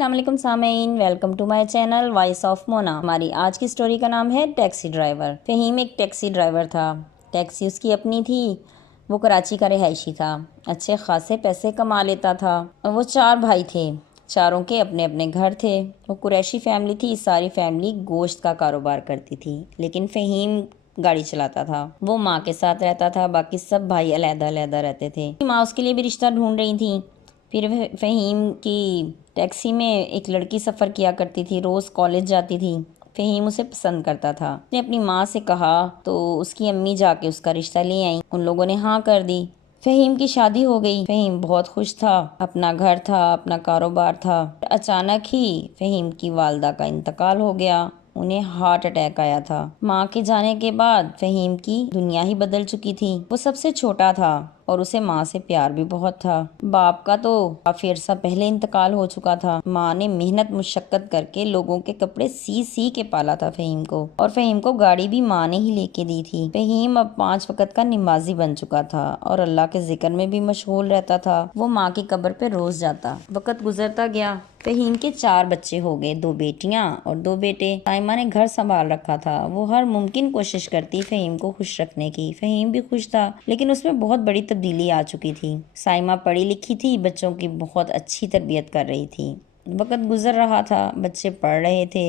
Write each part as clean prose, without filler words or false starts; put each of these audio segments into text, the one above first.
السلام علیکم سامعین، welcome to my channel voice of Mona. ہماری آج کی سٹوری کا نام ہے ٹیکسی ڈرائیور۔ فہیم ایک ٹیکسی ڈرائیور تھا۔ ٹیکسی اس کی اپنی تھی۔ وہ کراچی کا رہائشی تھا، اچھے خاصے پیسے کما لیتا تھا۔ وہ 4 بھائی تھے، چاروں کے اپنے اپنے گھر تھے۔ وہ قریشی فیملی تھی، ساری فیملی گوشت کا کاروبار کرتی تھی، لیکن فہیم گاڑی چلاتا تھا۔ وہ ماں کے ساتھ رہتا تھا، باقی سب بھائی علیحدہ علیحدہ رہتے تھے۔ ماں اس کے لیے بھی رشتہ ڈھونڈ رہی تھیں۔ پھر فہیم کی ٹیکسی میں ایک لڑکی سفر کیا کرتی تھی، روز کالج جاتی تھی۔ فہیم اسے پسند کرتا تھا۔ اس نے اپنی ماں سے کہا تو اس کی امی جا کے اس کا رشتہ لے آئیں۔ ان لوگوں نے ہاں کر دی۔ فہیم کی شادی ہو گئی۔ فہیم بہت خوش تھا، اپنا گھر تھا، اپنا کاروبار تھا۔ اچانک ہی فہیم کی والدہ کا انتقال ہو گیا۔ انہیں ہارٹ اٹیک آیا تھا۔ ماں کے جانے کے بعد فہیم کی دنیا ہی بدل چکی تھی۔ وہ سب سے چھوٹا تھا اور اسے ماں سے پیار بھی بہت تھا۔ باپ کا تو کافی عرصہ پہلے انتقال ہو چکا تھا۔ ماں نے محنت مشقت کر کے لوگوں کے کپڑے سی کے پالا تھا فہیم کو، اور فہیم کو گاڑی بھی ماں نے ہی لے کے دی تھی۔ فہیم اب 5 وقت کا نمازی بن چکا تھا اور اللہ کے ذکر میں بھی مشغول رہتا تھا۔ وہ ماں کی قبر پہ روز جاتا۔ وقت گزرتا گیا۔ فہیم کے 4 بچے ہو گئے، 2 بیٹیاں اور 2 بیٹے۔ سائمہ نے گھر سنبھال رکھا تھا۔ وہ ہر ممکن کوشش کرتی فہیم کو خوش رکھنے کی۔ فہیم بھی خوش تھا، لیکن اس میں بہت بڑی تبدیلی آ چکی تھی۔ سائمہ پڑھی لکھی تھی، بچوں کی بہت اچھی تربیت کر رہی تھی۔ وقت گزر رہا تھا، بچے پڑھ رہے تھے۔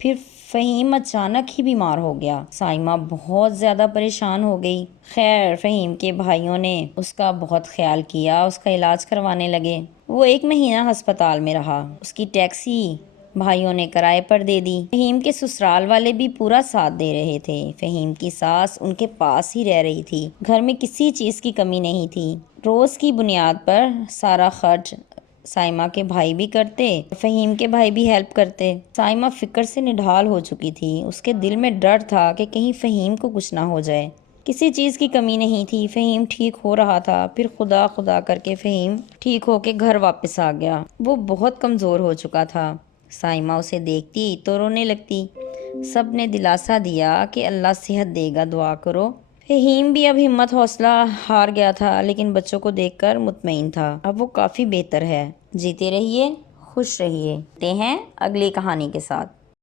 پھر فہیم اچانک ہی بیمار ہو گیا۔ سائمہ بہت زیادہ پریشان ہو گئی۔ خیر، فہیم کے بھائیوں نے اس کا بہت خیال کیا، اس کا علاج کروانے لگے۔ وہ 1 مہینہ ہسپتال میں رہا۔ اس کی ٹیکسی بھائیوں نے کرائے پر دے دی۔ فہیم کے سسرال والے بھی پورا ساتھ دے رہے تھے۔ فہیم کی ساس ان کے پاس ہی رہ رہی تھی۔ گھر میں کسی چیز کی کمی نہیں تھی۔ روز کی بنیاد پر سارا خرچ سائمہ کے بھائی بھی کرتے، فہیم کے بھائی بھی ہیلپ کرتے۔ سائمہ فکر سے نڈھال ہو چکی تھی۔ اس کے دل میں ڈر تھا کہ کہیں فہیم کو کچھ نہ ہو جائے۔ کسی چیز کی کمی نہیں تھی۔ فہیم ٹھیک ہو رہا تھا۔ پھر خدا خدا کر کے فہیم ٹھیک ہو کے گھر واپس آ گیا۔ وہ بہت کمزور ہو چکا تھا۔ سائمہ اسے دیکھتی تو رونے لگتی۔ سب نے دلاسا دیا کہ اللہ صحت دے گا، دعا کرو۔ فہیم بھی اب ہمت حوصلہ ہار گیا تھا، لیکن بچوں کو دیکھ کر مطمئن تھا۔ اب وہ کافی بہتر ہے۔ جیتے رہیے، خوش رہیے۔ ملتے ہیں اگلی کہانی کے ساتھ۔